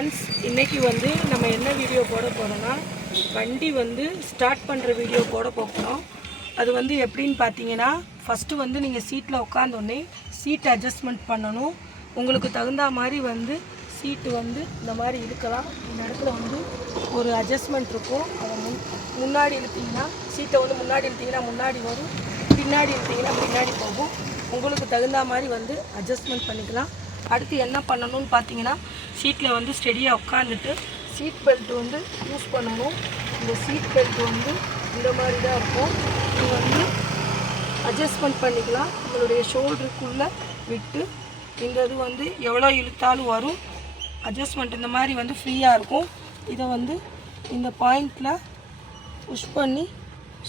Friends, இன்றைக்கி வந்து நம்ம என்ன வீடியோ போட போகிறோன்னா, வண்டி வந்து ஸ்டார்ட் பண்ணுற வீடியோ போட போகிறோம். அது வந்து எப்படின்னு பார்த்தீங்கன்னா, ஃபஸ்ட்டு வந்து நீங்கள் சீட்டில் உட்காந்தோடனே சீட் அட்ஜஸ்ட்மெண்ட் பண்ணணும். உங்களுக்கு தகுந்த மாதிரி வந்து சீட்டு வந்து இந்த மாதிரி இழுக்கலாம். இந்த இடத்துல வந்து ஒரு அட்ஜஸ்ட்மெண்ட் இருக்கும். அதை முன்னாடி இழுத்திங்கன்னா சீட்டை வந்து முன்னாடி இழுத்திங்கன்னா முன்னாடி வரும், பின்னாடி இழுத்திங்கன்னா பின்னாடி போகும். உங்களுக்கு தகுந்த மாதிரி வந்து அட்ஜஸ்ட்மெண்ட் பண்ணிக்கலாம். அடுத்து என்ன பண்ணணும்னு பார்த்தீங்கன்னா, சீட்டில் வந்து ஸ்டெடியாக உட்காந்துட்டு சீட் பெல்ட் வந்து யூஸ் பண்ணணும். இந்த சீட் பெல்ட் வந்து இந்த மாதிரி தான் இருக்கும். இது வந்து அட்ஜஸ்ட்மெண்ட் பண்ணிக்கலாம். உங்களுடைய ஷோல்டருக்குள்ளே விட்டு இந்த இது வந்து எவ்வளோ இழுத்தாலும் வரும். அட்ஜஸ்ட்மெண்ட் இந்த மாதிரி வந்து ஃப்ரீயாக இருக்கும். இதை வந்து இந்த பாயிண்டில் புஷ் பண்ணி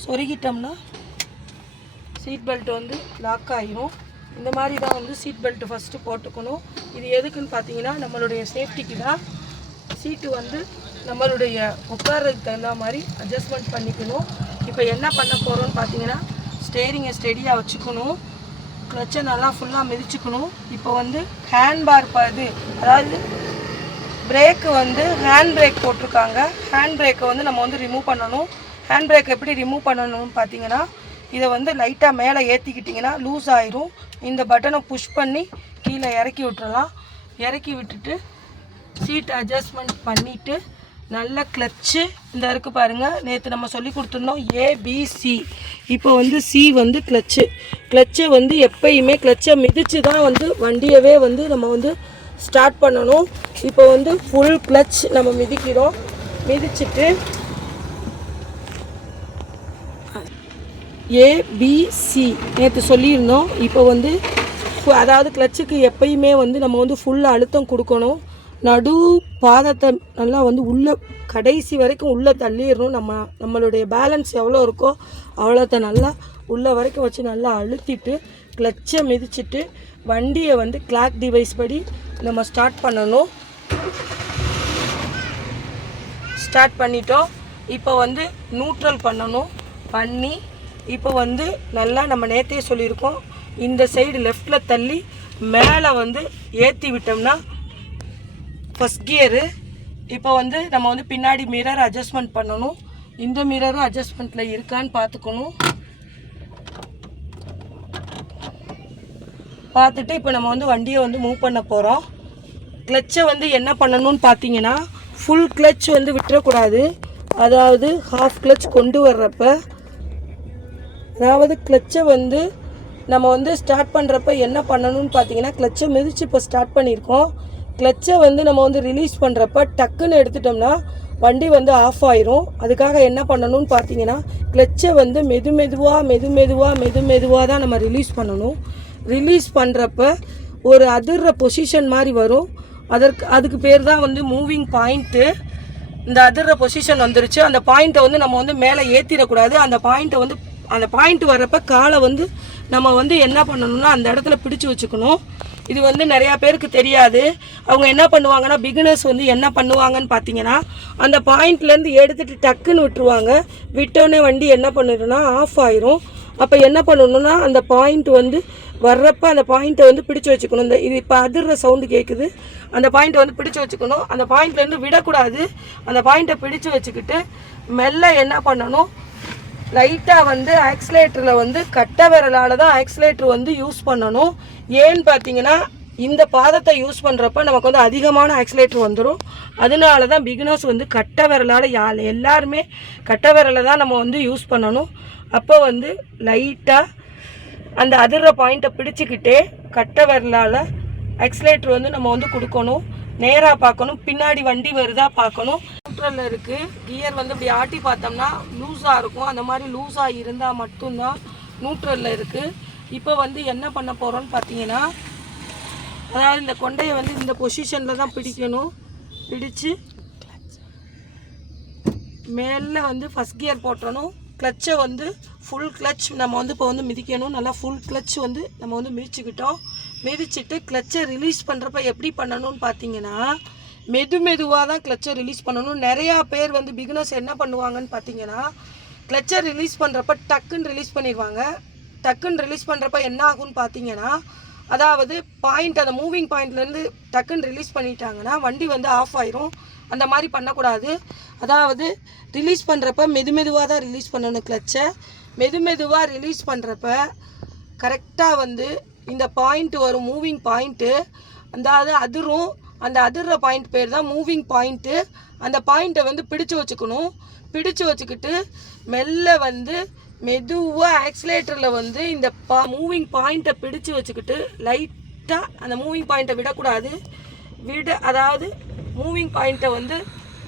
சொருகிட்டோம்னா சீட் பெல்ட் வந்து லாக் ஆகிடும். இந்த மாதிரி தான் வந்து சீட் பெல்ட்டு ஃபஸ்ட்டு போட்டுக்கணும். இது எதுக்குன்னு பார்த்தீங்கன்னா, நம்மளுடைய சேஃப்டிக்கு தான். சீட்டு வந்து நம்மளுடைய உட்கார்றதுக்கு தகுந்த மாதிரி அட்ஜஸ்ட்மெண்ட் பண்ணிக்கணும். இப்போ என்ன பண்ண போகிறோன்னு பார்த்தீங்கன்னா, ஸ்டேரிங்கை ஸ்டெடியாக வச்சுக்கணும், கிளச்சை நல்லா ஃபுல்லாக மிதிச்சுக்கணும். இப்போ வந்து ஹேண்ட் பார் இது அதாவது பிரேக்கு வந்து ஹேண்ட் பிரேக் போட்டிருக்காங்க. ஹேண்ட் பிரேக்கை வந்து நம்ம வந்து ரிமூவ் பண்ணணும். ஹேண்ட் பிரேக் எப்படி ரிமூவ் பண்ணணும்னு பார்த்தீங்கன்னா, இதை வந்து லைட்டாக மேலே ஏற்றிக்கிட்டிங்கன்னா லூஸ் ஆயிரும். இந்த பட்டனை புஷ் பண்ணி கீழே இறக்கி விட்டுறலாம். இறக்கி விட்டுட்டு சீட் அட்ஜஸ்ட்மெண்ட் பண்ணிவிட்டு நல்ல கிளச்சு இந்த இருக்குது பாருங்கள், நேற்று நம்ம சொல்லி கொடுத்துருந்தோம் ஏபிசி. இப்போ வந்து சி வந்து கிளச்சை வந்து எப்பயுமே கிளச்சை மிதித்து தான் வந்து வண்டியவே வந்து நம்ம வந்து ஸ்டார்ட் பண்ணணும். இப்போ வந்து ஃபுல் கிளச் நம்ம மிதிக்கிறோம். மிதிச்சுட்டு ஏபிசி நேற்று சொல்லியிருந்தோம். இப்போ வந்து அதாவது கிளச்சுக்கு எப்பயுமே வந்து நம்ம வந்து ஃபுல் அழுத்தம் கொடுக்கணும். நடு பாதத்தை நல்லா வந்து உள்ளே கடைசி வரைக்கும் உள்ளே தள்ளிடணும். நம்மளுடைய பேலன்ஸ் எவ்வளோ இருக்கோ அவ்வளோத்த நல்லா உள்ளே வரைக்கும் வச்சு நல்லா அழுத்திட்டு கிளச்சை மிதிச்சுட்டு வண்டியை வந்து கிளாக் டிவைஸ் படி நம்ம ஸ்டார்ட் பண்ணணும். ஸ்டார்ட் பண்ணிட்டோம். இப்போ வந்து நியூட்ரல் பண்ணி இப்போ வந்து நல்லா நம்ம நேற்றே சொல்லியிருக்கோம், இந்த சைடு லெஃப்டில் தள்ளி மேலே வந்து ஏற்றி விட்டோம்னா ஃபஸ்ட் கியரு. இப்போ வந்து நம்ம வந்து பின்னாடி மிரர் அட்ஜஸ்ட்மெண்ட் பண்ணணும். இந்த மிரரும் அட்ஜஸ்ட்மெண்ட்டில் இருக்கான்னு பார்த்துக்கணும். பார்த்துட்டு இப்போ நம்ம வந்து வண்டியை வந்து மூவ் பண்ண போகிறோம். கிளச்சை வந்து என்ன பண்ணணும்னு பார்த்தீங்கன்னா, ஃபுல் கிளச் வந்து விட்டுறக்கூடாது. அதாவது ஹாஃப் கிளச் கொண்டு வர்றப்ப, அதாவது கிளச்சை வந்து நம்ம வந்து ஸ்டார்ட் பண்ணுறப்ப என்ன பண்ணணும்னு பார்த்தீங்கன்னா, கிளச்சை மிதித்து இப்போ ஸ்டார்ட் பண்ணியிருக்கோம். கிளச்சை வந்து நம்ம வந்து ரிலீஸ் பண்ணுறப்ப டக்குன்னு எடுத்துட்டோம்னா வண்டி வந்து ஆஃப் ஆயிரும். அதுக்காக என்ன பண்ணணும்னு பார்த்தீங்கன்னா, கிளச்சை வந்து மெதுவாக தான் நம்ம ரிலீஸ் பண்ணணும். ரிலீஸ் பண்ணுறப்ப ஒரு அதிர்ற பொசிஷன் மாதிரி வரும். அதுக்கு பேர் தான் வந்து மூவிங் பாயிண்ட்டு. இந்த அதிர்ற பொசிஷன் வந்துருச்சு. அந்த பாயிண்ட்டை வந்து நம்ம வந்து மேலே ஏற்றிடக்கூடாது. அந்த பாயிண்ட் வர்றப்ப காலை வந்து நம்ம வந்து என்ன பண்ணணும்னா அந்த இடத்துல பிடிச்சி வச்சுக்கணும். இது வந்து நிறையா பேருக்கு தெரியாது. அவங்க என்ன பண்ணுவாங்கன்னா, பிகினர்ஸ் வந்து என்ன பண்ணுவாங்கன்னு பார்த்தீங்கன்னா, அந்த பாயிண்ட்லேருந்து எடுத்துகிட்டு டக்குன்னு விட்டுருவாங்க. விட்டோடனே வண்டி என்ன பண்ணிடும்னா ஆஃப் ஆயிரும். அப்போ என்ன பண்ணணும்னா, அந்த பாயிண்ட் வந்து வர்றப்ப அந்த பாயிண்ட்டை வந்து பிடிச்சி வச்சுக்கணும். இது இப்போ அதிர்ற சவுண்டு கேட்குது. அந்த பாயிண்ட்டை வந்து பிடிச்சி வச்சுக்கணும். அந்த பாயிண்ட்லேருந்து விடக்கூடாது. அந்த பாயிண்ட்டை பிடிச்சி வச்சுக்கிட்டு மெல்ல என்ன பண்ணணும், லைட்டாக வந்து ஆக்சிலேட்டரில் வந்து கட்டை விரலால் தான் ஆக்சிலேட்டர் வந்து யூஸ் பண்ணணும். ஏன்னு பார்த்தீங்கன்னா, இந்த பாதத்தை யூஸ் பண்ணுறப்ப நமக்கு வந்து அதிகமான ஆக்சிலேட்டர் வந்துடும். அதனால தான் பிகினர்ஸ் வந்து கட்டை விரலால் எல்லாருமே கட்டை விரலை தான் நம்ம வந்து யூஸ் பண்ணணும். அப்போ வந்து லைட்டாக அந்த அதிர்ற பாயிண்ட்டை பிடிச்சிக்கிட்டே கட்டை விரலால் ஆக்சிலேட்டர் வந்து நம்ம வந்து கொடுக்கணும். நேராக பார்க்கணும், பின்னாடி வண்டி வருதா பார்க்கணும். நியூட்ரலில் இருக்குது. கியர் வந்து இப்படி ஆட்டி பார்த்தோம்னா லூஸாக இருக்கும். அந்த மாதிரி லூஸாக இருந்தால் மட்டும்தான் நியூட்ரலில் இருக்குது. இப்போ வந்து என்ன பண்ண போகிறோன்னு பார்த்தீங்கன்னா, அதாவது இந்த கொண்டையை வந்து இந்த பொசிஷனில் தான் பிடிக்கணும். பிடிச்சு மேலே வந்து ஃபஸ்ட் கியர் போட்டணும். கிளச்சை வந்து ஃபுல் கிளச் நம்ம வந்து இப்போ வந்து மிதிக்கணும். நல்லா ஃபுல் கிளச் வந்து நம்ம வந்து மிதிச்சுக்கிட்டோம். மிதிச்சுட்டு கிளச்சை ரிலீஸ் பண்ணுறப்ப எப்படி பண்ணணும்னு பார்த்தீங்கன்னா, மெதுவாக தான் கிளச்சை ரிலீஸ் பண்ணணும். நிறையா பேர் வந்து பிகினர்ஸ் என்ன பண்ணுவாங்கன்னு பார்த்தீங்கன்னா, கிளச்சை ரிலீஸ் பண்ணுறப்ப டக்குன்னு ரிலீஸ் பண்ணிடுவாங்க. டக்குன்னு ரிலீஸ் பண்ணுறப்ப என்ன ஆகும்னு பார்த்தீங்கன்னா, அதாவது பாயிண்ட் அந்த மூவிங் பாயிண்ட்லேருந்து டக்குன்னு ரிலீஸ் பண்ணிட்டாங்கன்னா வண்டி வந்து ஆஃப் ஆயிரும். அந்த மாதிரி பண்ணக்கூடாது. அதாவது ரிலீஸ் பண்ணுறப்ப மெதுவாக தான் ரிலீஸ் பண்ணணும். கிளச்சை மெதுவாக ரிலீஸ் பண்ணுறப்ப கரெக்டாக வந்து இந்த பாயிண்ட் வரும், மூவிங் பாயிண்ட்டு. அதாவது அதிரும், அந்த அதிர்ற பாயிண்ட் பேர் தான் மூவிங் பாயிண்ட்டு. அந்த பாயிண்ட்டை வந்து பிடிச்சு வச்சுக்கணும். பிடிச்சு வச்சுக்கிட்டு மெல்ல வந்து மெதுவாக ஆக்சிலேட்டரில் வந்து இந்த மூவிங் பாயிண்ட்டை பிடிச்சு வச்சுக்கிட்டு லைட்டாக அந்த மூவிங் பாயிண்ட்டை விடக்கூடாது. அதாவது மூவிங் பாயிண்ட்டை வந்து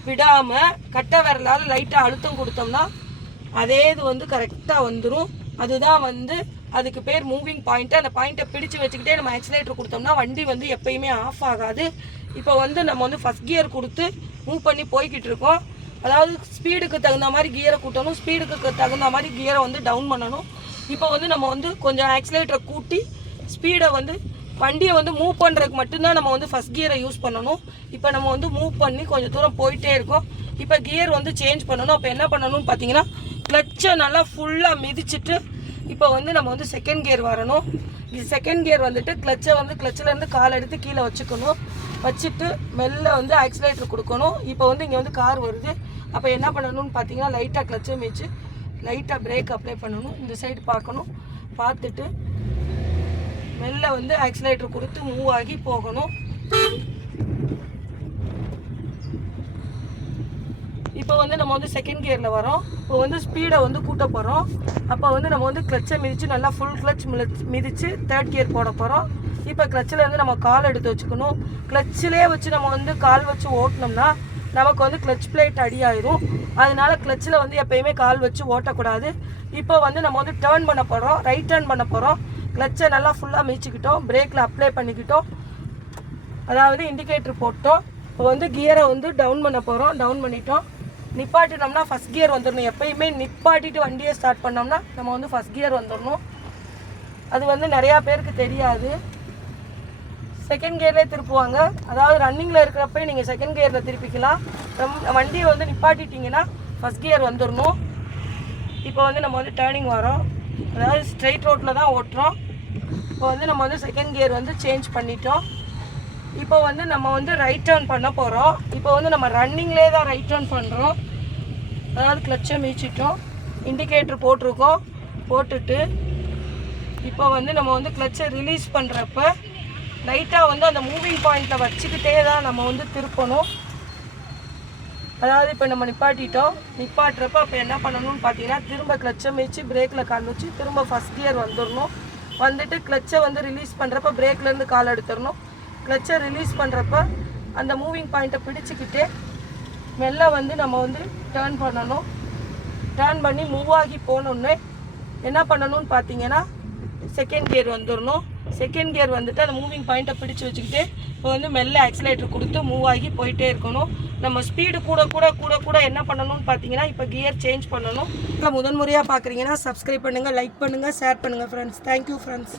விடாமல் கட்டை விரலால் லைட்டாக அழுத்தம் கொடுத்தோம்னா அதே இது வந்து கரெக்டாக வந்துடும். அதுதான் வந்து அதுக்கு பேர் மூவிங் பாயிண்ட்டு. அந்த பாயிண்ட்டை பிடிச்சு வச்சுக்கிட்டே நம்ம ஆக்சிலேட்டர் கொடுத்தோம்னா வண்டி வந்து எப்பயுமே ஆஃப் ஆகாது. இப்போ வந்து நம்ம வந்து ஃபஸ்ட் கியர் கொடுத்து மூவ் பண்ணி போய்கிட்டு இருக்கோம். அதாவது ஸ்பீடுக்கு தகுந்த மாதிரி கியரை கூட்டணும், ஸ்பீடுக்கு தகுந்த மாதிரி கியரை வந்து டவுன் பண்ணணும். இப்போ வந்து நம்ம வந்து கொஞ்சம் ஆக்சிலேட்டரை கூட்டி ஸ்பீடை வந்து வண்டியை வந்து மூவ் பண்ணுறதுக்கு மட்டும்தான் நம்ம வந்து ஃபஸ்ட் கியரை யூஸ் பண்ணணும். இப்போ நம்ம வந்து மூவ் பண்ணி கொஞ்சம் தூரம் போயிட்டே இருக்கோம். இப்போ கியர் வந்து சேஞ்ச் பண்ணணும். அப்போ என்ன பண்ணணும்னு பார்த்தீங்கன்னா கிளச்சை நல்லா ஃபுல்லாக மிதிச்சுட்டு இப்போ வந்து நம்ம வந்து செகண்ட் கியர் வரணும். இது செகண்ட் கியர் வந்துட்டு கிளச்சை வந்து கிளச்சிலேருந்து கால் எடுத்து கீழே வச்சுக்கணும். வச்சுட்டு மெல்ல வந்து ஆக்சிலேட்டர் கொடுக்கணும். இப்போ வந்து இங்கே வந்து கார் வருது. அப்போ என்ன பண்ணணும்னு பார்த்தீங்கன்னா லைட்டாக கிளச்சை மிதிச்சு லைட்டாக பிரேக் அப்ளை பண்ணணும். இந்த சைடு பார்க்கணும். பார்த்துட்டு மெல்ல வந்து ஆக்சிலேட்டர் கொடுத்து மூவ் ஆகி போகணும். இப்போ வந்து நம்ம வந்து செகண்ட் கியரில் வரோம். இப்போ வந்து ஸ்பீடை வந்து கூட்ட போகிறோம். அப்போ வந்து நம்ம வந்து கிளச்சை மிதித்து நல்லா ஃபுல் கிளச் மிதித்து தேர்ட் கியர் போட போகிறோம். இப்போ கிளச்சில் வந்து நம்ம கால் எடுத்து வச்சுக்கணும். கிளச்சிலே வச்சு நம்ம வந்து கால் வச்சு ஓட்டினோம்னா நமக்கு வந்து கிளச் பிளேட் அடியாயிரும். அதனால கிளச்சில் வந்து எப்பயுமே கால் வச்சு ஓட்டக்கூடாது. இப்போ வந்து நம்ம வந்து டேர்ன் பண்ண போகிறோம், ரைட் டேர்ன் பண்ண போகிறோம். கிளச்சை நல்லா ஃபுல்லாக மிதிச்சுக்கிட்டோம், பிரேக்கில் அப்ளை பண்ணிக்கிட்டோம், அதாவது இண்டிகேட்டர் போட்டோம். இப்போ வந்து கியரை வந்து டவுன் பண்ண போகிறோம். டவுன் பண்ணிட்டோம். நிப்பாட்டினோம்னா ஃபஸ்ட் கியர் வந்துடணும். எப்பயுமே நிப்பாட்டிட்டு வண்டியை ஸ்டார்ட் பண்ணோம்னா நம்ம வந்து ஃபஸ்ட் கியர் வந்துடணும். அது வந்து நிறையா பேருக்கு தெரியாது. செகண்ட் கியர்லேயே திருப்புவாங்க. அதாவது ரன்னிங்கில் இருக்கிறப்ப நீங்கள் செகண்ட் கியரில் திருப்பிக்கலாம். வண்டியை வந்து நிப்பாட்டிட்டிங்கன்னா ஃபஸ்ட் கியர் வந்துடணும். இப்போ வந்து நம்ம வந்து டேர்னிங் வரோம். அதாவது ஸ்ட்ரெயிட் ரோட்டில் தான் ஓட்டுறோம். இப்போ வந்து நம்ம வந்து செகண்ட் கியர் வந்து சேஞ்ச் பண்ணிட்டோம். இப்போ வந்து நம்ம வந்து ரைட் டேர்ன் பண்ண போகிறோம். இப்போ வந்து நம்ம ரன்னிங்லேயே தான் ரைட் டேர்ன் பண்ணுறோம். அதாவது கிளச்சை மிதிச்சிட்டோம், இண்டிகேட்டர் போட்டிருக்கோம். போட்டுட்டு இப்போ வந்து நம்ம வந்து கிளச்சை ரிலீஸ் பண்ணுறப்ப லைட்டாக வந்து அந்த மூவிங் பாயிண்ட்டில் வச்சுக்கிட்டே தான் நம்ம வந்து திருப்பணும். அதாவது இப்போ நம்ம நிப்பாட்டிட்டோம். நிப்பாட்டுறப்ப அப்போ என்ன பண்ணணும்னு பார்த்தீங்கன்னா திரும்ப கிளச்சை மிதிச்சு பிரேக்கில் கால் வச்சு திரும்ப ஃபஸ்ட் கியர் வந்துடணும். வந்துட்டு கிளச்சை வந்து ரிலீஸ் பண்ணுறப்ப பிரேக்லேருந்து கால் எடுத்துடணும். கிளச்சை ரிலீஸ் பண்ணுறப்ப அந்த மூவிங் பாயிண்ட்டை பிடிச்சிக்கிட்டே மெல்ல வந்து நம்ம வந்து டேர்ன் பண்ணணும். டேர்ன் பண்ணி மூவ் ஆகி போனோன்னே என்ன பண்ணணும்னு பார்த்தீங்கன்னா செகண்ட் கியர் வந்துடணும். செகண்ட் கியர் வந்துட்டு அந்த மூவிங் பாயிண்ட்டை பிடிச்சி வச்சுக்கிட்டு இப்போ வந்து மெல்ல ஆக்சிலேட்டர் கொடுத்து மூவ் ஆகி போயிட்டே இருக்கணும். நம்ம ஸ்பீடு கூட என்ன பண்ணணும்னு பார்த்தீங்கன்னா இப்போ கியர் சேஞ்ச் பண்ணணும். இப்போ முதன்முறையாக பார்க்குறீங்கன்னா சப்ஸ்கிரைப் பண்ணுங்கள், லைக் பண்ணுங்கள், ஷேர் பண்ணுங்கள் ஃப்ரெண்ட்ஸ். Thank you friends.